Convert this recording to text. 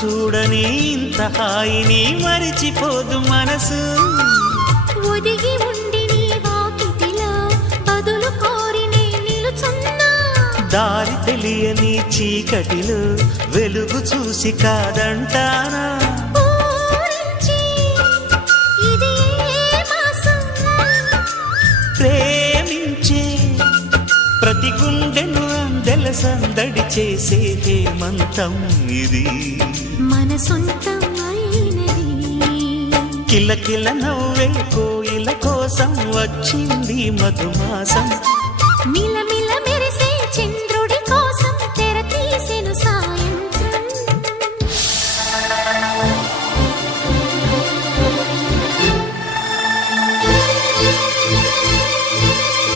చూడని ఇంత హాయిని మరిచిపోదు మనసు. ఒదిగి ఉండి నీ వాకిటిలో బదులు కోరి నే నిలుచున్నా. దారి తెలియని చీకటిలో వెలుగు చూసి కాదంటానా. ఊరించి ఇది ఏ మాసం? ప్రేమించే ప్రతి గుండెను అందెల సందడి చేసే హేమంతం ఇది. మన సొంతం అయినది. కిలకిల నవ్వే కోయిల కోసం వచ్చింది మధుమాసం. మిలమిల